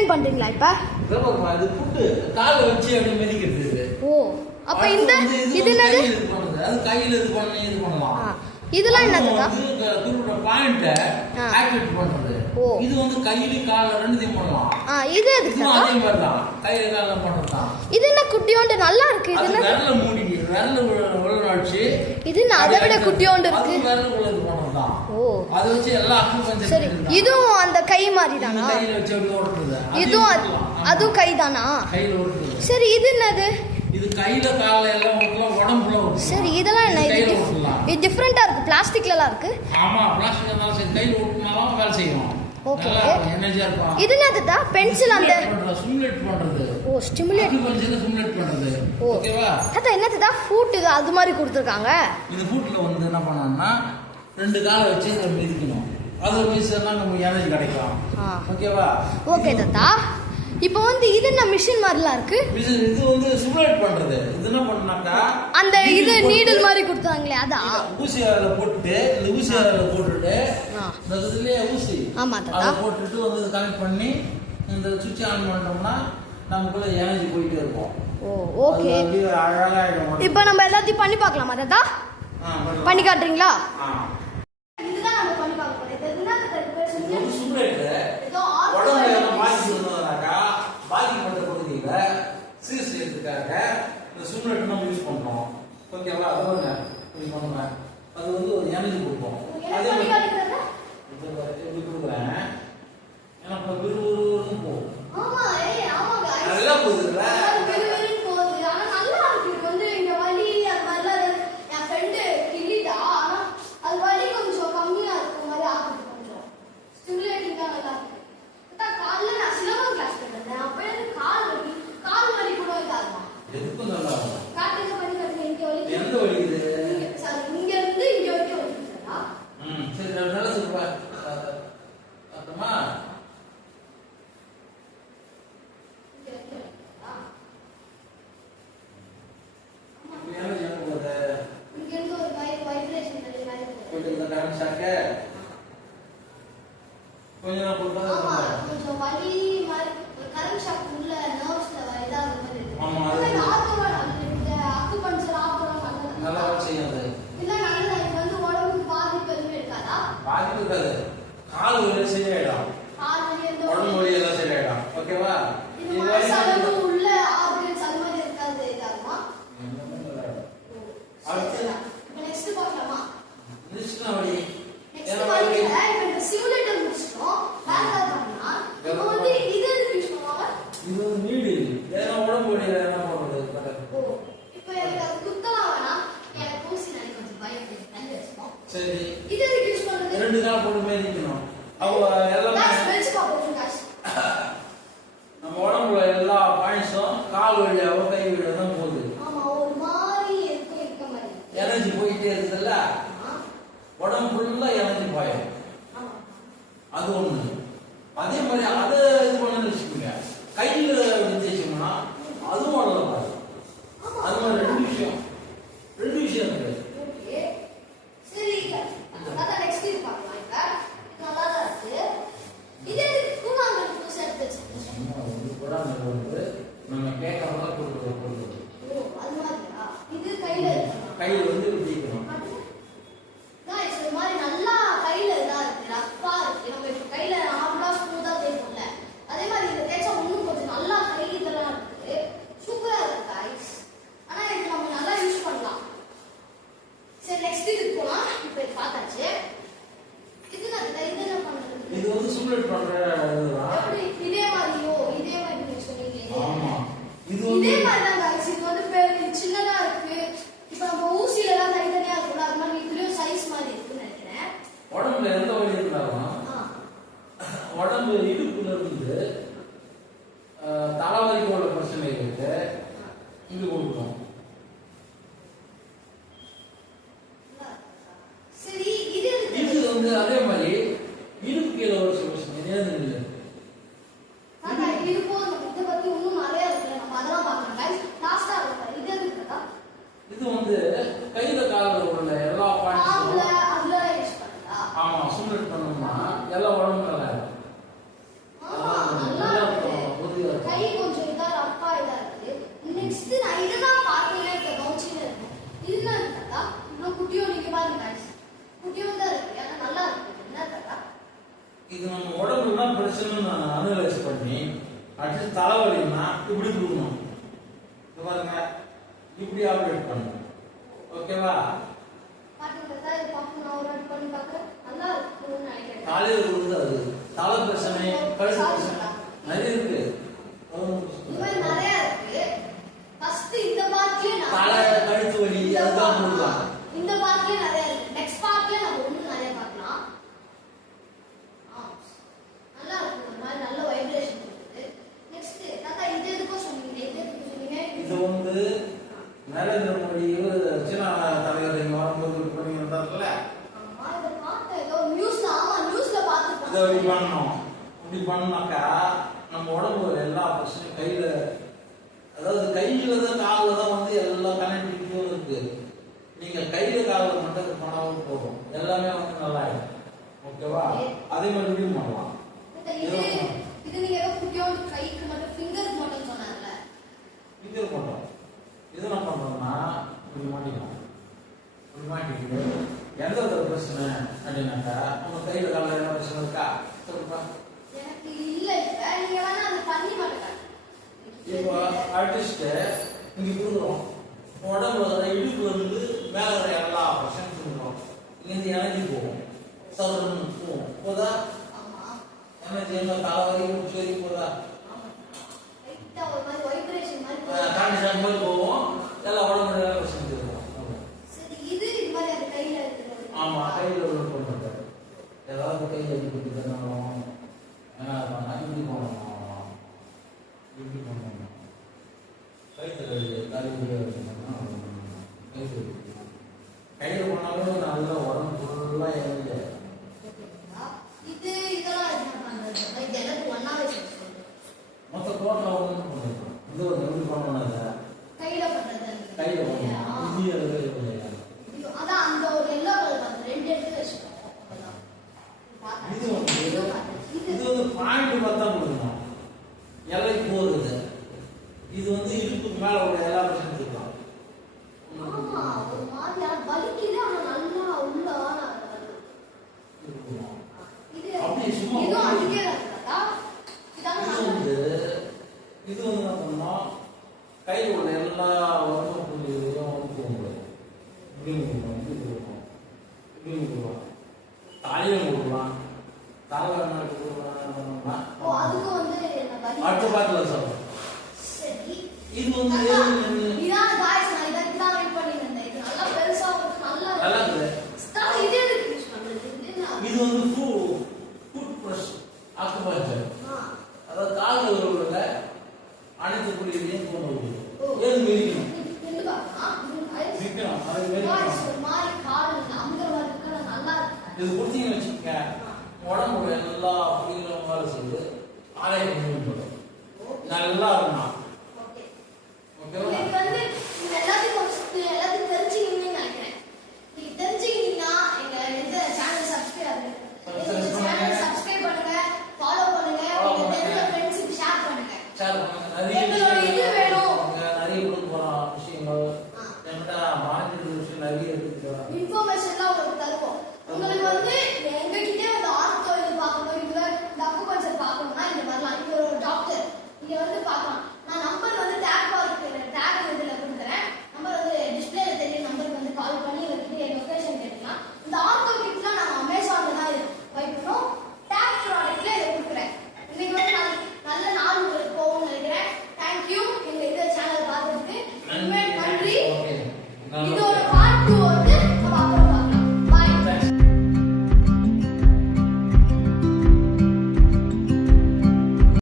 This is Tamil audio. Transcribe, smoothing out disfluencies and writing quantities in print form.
எக்ஸ்பிளைன் பண்றீங்களா இப்ப? அது ஃபுட் கால வச்சு அப்படியே மெதிக்கிறது. ஓ அப்ப இந்த இது என்னது? அது கையில இது பண்ணலாம். இதெல்லாம் என்னதுடா? குறிப்பிட்ட பாயிண்ட ஆக்டிவேட் பண்றது. இது வந்து கையில கால ரெண்டுதையும் பண்ணலாம். இது எதுக்கு? அதே மாதிரி தான் கையில கால பண்றதுதான். இது என்ன குட்டியோண்டு நல்லா இருக்கு. இது என்ன விரல மூடி விரல உள்ள இது அதை விட குட்டியோண்டு இருக்கு. விரல உள்ள பண்றதுதான். அது வச்சு எல்லா அக்குபஞ்சர். சரி இதுவும் அந்த கை மாதிரி தானா? கையில வச்சு அப்படியே ஓடுறது. அதுவும் கை தானா? கையில ஓடுறது. சரி இது என்னது? இது கையில கால்ல எல்லாம் ஓட்டலாம் உடம்புல ஓட்டலாம். சரி இதெல்லாம் என்ன? இது டிஃபரண்டா இருக்கு. பிளாஸ்டிக்ல எல்லாம் இருக்கு. ஆமா பிளாஸ்டிக்ல இருந்தாலும் சரி கையில ஓட்டுனாலும் வேலை செய்யும். ஓகே எனர்ஜியா இருக்கும். இது என்னதுடா? பென்சில் அந்த ஸ்டிமுலேட் பண்றது. ஸ்டிமுலேட் பென்சில் ஸ்டிமுலேட் பண்றது. ஓகேவா? தாத்தா என்னதுடா? ஃபுட் இது அது மாதிரி கொடுத்திருக்காங்க. இந்த ஃபுட்ல வந்து என்ன பண்ணனும்னா ரெண்டு காலை வச்சு இத மிதிக்கணும். அது மிதிச்சா நமக்கு எனர்ஜி கிடைக்கும். ஓகேவா? ஓகே தாத்தா. இப்போ வந்து இது என்ன மிஷின் மாதிரிலாம் இருக்கு? இது வந்து சிமுலேட் பண்றது. இது என்ன பண்ணனாக்கா அந்த இது நீடில் மாதிரி கொடுத்தாங்களே அதா ஊசியால போட்டுட்டு இந்த ஊசியால போட்டுட்டு இந்த இதுலயே ஊசி ஆமா தாத்தா அத போட்டுட்டு வந்து கனெக்ட் பண்ணி இந்த சுவிட்ச் ஆன் பண்ணோம்னா நமக்குள்ள எனர்ஜி போயிட்டே இருக்கும். ஓகே அழகா இருக்கும். இப்போ நம்ம எல்லாத்தையும் பண்ணி பார்க்கலாமா தாத்தா? பண்ணி காட்டுறீங்களா? இதுதான் நம்ம பண்ணி பார்க்க போறோம். இது என்ன தாத்தா? சிமுலேட் உடம்புல மாத்திக்கணும்னாக்கா பாதிக்கப்பட்ட பகுதியில சீர் செய்யறதுக்காக இந்த சிமுலேட் நம்ம யூஸ் பண்றோம். ஓகேவா? அதுதாங்க யூஸ் பண்ணுவேன். அது வந்து ஒரு எனர்ஜி கொடுக்கும். அதே மாதிரி எப்படி கொடுக்குறேன் எனக்கு விறுவிறுன்னு போகும். ஆமா ஆமாங்க நல்லா போகுதுல்ல? விறுவிறுன்னு போகுது. ஆனா நல்லா இருக்கு. இது வந்து இந்த வலி அது மாதிரிலாம் என் ஃப்ரெண்டு கிள்ளிட்டா. ஆனா அது வலி கொஞ்சம் கம்மியா இருக்கும் மாதிரி ஆகுது. கொஞ்சம் ஸ்டிமுலேட்டிங்கா நல்லா இருக்கு. காலைல நான் சிலம்பம் கிளாஸ் பண்ணிட்டேன். அப்ப எனக்கு கால் வலி கூட இருக்காதுமா. எதுக்கும் நல்லா இருக்கும். காட்டுங்க பண்ணி காட்டுங்க. இங்க வலி எந்த வலிக்குது? சார் இங்க இருந்து இங்க வரைக்கும் வலிக்குதுடா. சரி நல்லா சொல்லுப்பா. அப்புறமா கொஞ்சம் வலி மாதிரி கரண்ட் ஷாக் உள்ள நர்வ்ஸ்ல வலிதா மாதிரி இருக்கு. ஆமா அது அக்குபஞ்சர் ஆபரம் நல்லா செய்யுது. இல்ல நல்லதா இது வந்து உடம்புக்கு பாதிப்பு எதுவும் இருக்காதா? பாதிப்பு இருக்காது. கால் வலி சரியாயிடும். கால் வலி உடம்பு வலி எல்லாம் சரியாயிடும். ஓகேவா? இது மனசளவு உள்ள ஆர்கன்ஸ் அது மாதிரி இருக்காது இதாகுமா? இப்போ நெக்ஸ்ட் பார்க்கலாமா? நெக்ஸ்ட் வலி நெக்ஸ்ட் வலி இப்போ இந்த சிமுலேட்டர் முடிச்சிட்டோம். வேற ஏதாவது பண்ணா இப்போ வந்து இது யூஸ் பண்ணுவாங்க. இது வந்து நீடில். ஏன்னா உடம்பு வலி என்ன பண்றது? இப்போ எனக்கு அது குத்தலாம் வேணாம். எனக்கு ஊசி நான் கொஞ்சம் பயப்படுது. தள்ளி வச்சுப்போம். சரி இது எதுக்கு யூஸ் பண்றது? ரெண்டு கால் போட்டு மேதிக்கணும். அவ எல்லாம் வெச்சு பாப்போம் गाइस. நம்ம உடம்புல எல்லா பாயிண்ட்ஸும் கால் வழியாவோ கை வழியாவோ தான் போகுது. ஆமா ஒரு மாதிரி இருக்க மாதிரி. எனர்ஜி போயிட்டே இருக்குதுல்ல? உடம்பு ஃபுல்லா எனர்ஜி பாயும். ஆமா அது ஒண்ணு. அதே மாதிரி அத இது பண்ணனும்னு வெச்சுக்கோங்க. கையில விஞ்சிச்சோம்னா அதுவும் உடம்புல பாயும். அது மாதிரி ரெண்டு விஷயம் இருக்கு. ஓகே சரி அத நெக்ஸ்ட் இது பார்க்கலாம். இப்ப நல்லா தான் இருக்கு. இது கூழாங்கல் சேர்த்து வச்சிருக்கீங்க. இது கூழாங்கல் வந்து நம்ம கேக்கறத கொடுக்குறது. அது மாதிரியா? இது கையில வந்து விட்டிக்கணும். गाइस இது மாதிரி நல்லா கையில இதா இருக்கு. ரஃப்பா இருக்கு. நம்ம இப்ப கையில நார்மலா ஸ்மூத்தா தேய்ப்போம்ல. அதே மாதிரி இத தேய்ச்சா இன்னும் கொஞ்சம் நல்லா கை இதெல்லாம் இருக்கு. சூப்பரா இருக்கு गाइस. ஆனா இது நம்ம நல்லா யூஸ் பண்ணலாம். சரி நெக்ஸ்ட் இது போலாம். இப்போ இது பார்த்தாச்சு. இது என்ன பண்றது? இது வந்து சிமுலேட் பண்ற இதுதான். எப்படி இதே மாதிரி நீங்க சொன்னீங்க. ஆமா இது இதே மாதிரி தான் गाइस. இது வந்து சின்னதா இருக்கு. இப்போ நம்ம ஊசில எல்லாம் தனித்தனியா இருக்குல. அது மாதிரி இதுலயும் சைஸ் மாதிரி இருக்குன்னு நினைக்கிறேன். உடம்புல எந்த வலி இருந்தாலும் உடம்பு இடுப்புல இருந்து தலை வரைக்கும் உள்ள பிரச்சனைகளுக்கு இங்க கொடுக்கும். சரி இது வந்து அதே மாதிரி இடுப்பு கீழே ஒரு சொல்யூஷன் ஏது இல்லை. இது போதும். இதை பத்தி இன்னும் நிறைய இருக்கு. நம்ம அதெல்லாம் பார்க்கலாம் गाइस. லாஸ்டா இருக்கு. இது இருக்குதா? இது வந்து கையில கால்ல உள்ள எல்லா பாயிண்ட்ஸும் அதுல யூஸ் பண்ணா. ஆமா சிமுலேட் பண்ணோம்னா எல்லா உடம்புல நல்லா இப்படி கொடுக்கணும். இது பாருங்க, இப்படி ஆப்ரேட் பண்ணணும். ஓகேவா? காலையில் கொடுத்து அது தலை பிரச்சனை, கழுத்து பிரச்சனை நிறைய இருக்கு. தலை கழுத்து வலி அதுதான் கொடுக்கலாம். இந்த பார்ட்லயே நிறைய இருக்கு. நெக்ஸ்ட் பார்ட்ல நம்ம இன்னும் நிறைய பார்க்கலாம். நல்லா இருக்கு. ஒரு மாதிரி நல்ல வைப்ரேஷன் இருக்குது. நெக்ஸ்ட் தாத்தா இது எதுக்கு சொன்னீங்க? இது எதுக்கு சொன்னீங்க? இது வந்து நரேந்திர மோடி சீனா தலைவர் இங்க வரும்போது பண்ணி வந்தார்ல. ஆமா, இத பார்த்தேன். ஏதோ நியூஸ்ல, ஆமா நியூஸ்ல பார்த்துருக்கேன். இதை இப்படி பண்ணணும். இப்படி பண்ணாக்கா நம்ம உடம்புல எல்லா பிரச்சனையும் கையில, அதாவது கையில தான் காலில் தான் வந்து எல்லா கனெக்டிவிட்டியும் இருக்கு. நீங்க கையில காலில் மட்டும் இது பண்ணாலும் போதும், எல்லாமே வந்து நல்லா ஆயிடும். ஓகேவா? அதே மாதிரி இப்படியும் பண்ணலாம். இது நீங்க ஏதோ குட்டியோட கைக்கு மட்டும் ஃபிங்கருக்கு மட்டும் சொன்னாங்கல்ல, இது பண்ணோம். இது என்ன பண்றோம்னா இப்படி மாட்டிக்கணும். இப்படி மாட்டிக்கிட்டு எந்த ஒரு பிரச்சனை அப்படின்னாக்கா உங்க கையில காலில் என்ன பிரச்சனை இருக்கா சொல்லுப்பா. எனக்கு இல்ல. இப்ப நீங்க வேணா அது பண்ணி மாட்டேங்க. இப்போ ஆர்டிஸ்ட் இங்க கொடுக்குறோம், உடம்புல இடுப்பு வந்து மேல வர எல்லா பிரச்சனையும் கொடுக்குறோம். இங்கிருந்து எனர்ஜி போகும், சதுரன்னு போகும். போதா? ஆமா. எனர்ஜி எங்க தலை வரைக்கும் முடிச்சு வரைக்கும் போதா? ஆமா. லைட்டா ஒரு மாதிரி வைப்ரேஷன் மாதிரி காண்டிஷன் மாதிரி போகும், எல்லா உடம்புல எல்லா பிரச்சனையும் இருக்கும். சரி, இது மாதிரி அந்த கையில இருக்குது. ஆமா, கையில ஒரு பண்ணுறது ஏதாவது கையில் எடுத்து தரணும். இப்படி பண்ணணும், இப்படி பண்ணணும். கையில் கையில் பண்ணாலும் நல்லா உடம்பு ஃபுல்லாக இறங்க. இது இதெல்லாம் என்ன பண்றது? இது எனக்கு ஒன்னாவே சொல்லுங்க. மொத்த டோட்டலாக ஒன்று பண்ணுறோம். இது ஒரு எப்படி பண்ணணும்? கையில பண்றது. கையில் பண்ணணும். இது அதான் அந்த ஒரு எல்லோ கலர் வந்து ரெண்டு எடுத்து வச்சுக்கோங்க. இது வந்து பாயிண்ட் பார்த்தா கொடுக்கணும். எல்லைக்கு போறது இது வந்து இடுப்புக்கு மேல உள்ள எல்லா பிரச்சனையும் இருக்கலாம். ஆமா, ஒரு மாதிரி வலிக்குது. ஆனா நல்லா உள்ள இது அப்படி சும்மா இது அதுக்கே இருக்கா? இது வந்து என்ன பண்ணோம், கையில் உள்ள எல்லா உடம்பு புள்ளிகளையும் வந்து போகக்கூடாது. இப்படின்னு கொடுக்கணும், இப்படி கொடுக்கணும், இப்படின்னு கொடுக்கலாம். தலையில கொடுக்கலாம், தலை கொடுக்கலாம். அதுக்கு வந்து அடுத்த பாட்டுல சொல்றேன். சரி, இது வந்து இதான் காய்ஸ். நான் இதை தான் வெயிட் பண்ணிட்டு இருந்தேன். இது நல்லா பெருசா இருக்கு. நல்லா இருக்குது. இது எதுக்கு யூஸ் பண்றது? இது வந்து ஃபுட் பிரஷ் ஆக்குபஞ்சர். அதாவது கால்கள் உள்ள அனைத்து புள்ளிகளையும் கொண்டு வருது. ஏது மிதிக்கணும், மிதிக்கணும். அது இது கொடுத்தீங்கன்னு வச்சுக்கோங்க, உடம்புல எல்லா புள்ளிகளும் வேலை செய்து ஆலயம் நல்லா இருக்கணும். ஓகேவா? எல்லாத்தையும் தெரிஞ்சுக்கணும்னு நினைக்கிறேன். நீங்க தெரிஞ்சுக்கிட்டீங்கன்னா எங்க சேனல் சப்ஸ்கிரைப் பண்ணுங்க, ஃபாலோ பண்ணுங்க, உங்க தெரிஞ்ச ஃப்ரெண்ட்ஸ்க்கு ஷேர் பண்ணுங்க. நிறைய கொடுக்க போறோம் விஷயங்கள். நிறைய இன்ஃபர்மேஷன்லாம் உங்களுக்கு தருவோம். உங்களுக்கு வந்து எங்ககிட்ட வந்து ஆர்த்தோ இது பார்க்கணும், இந்த அக்குபஞ்சர் பார்க்கணும்னா இங்க வரலாம். இங்க ஒரு டாக்டர் இங்க வந்து பார்க்கலாம். நான் நம்பர்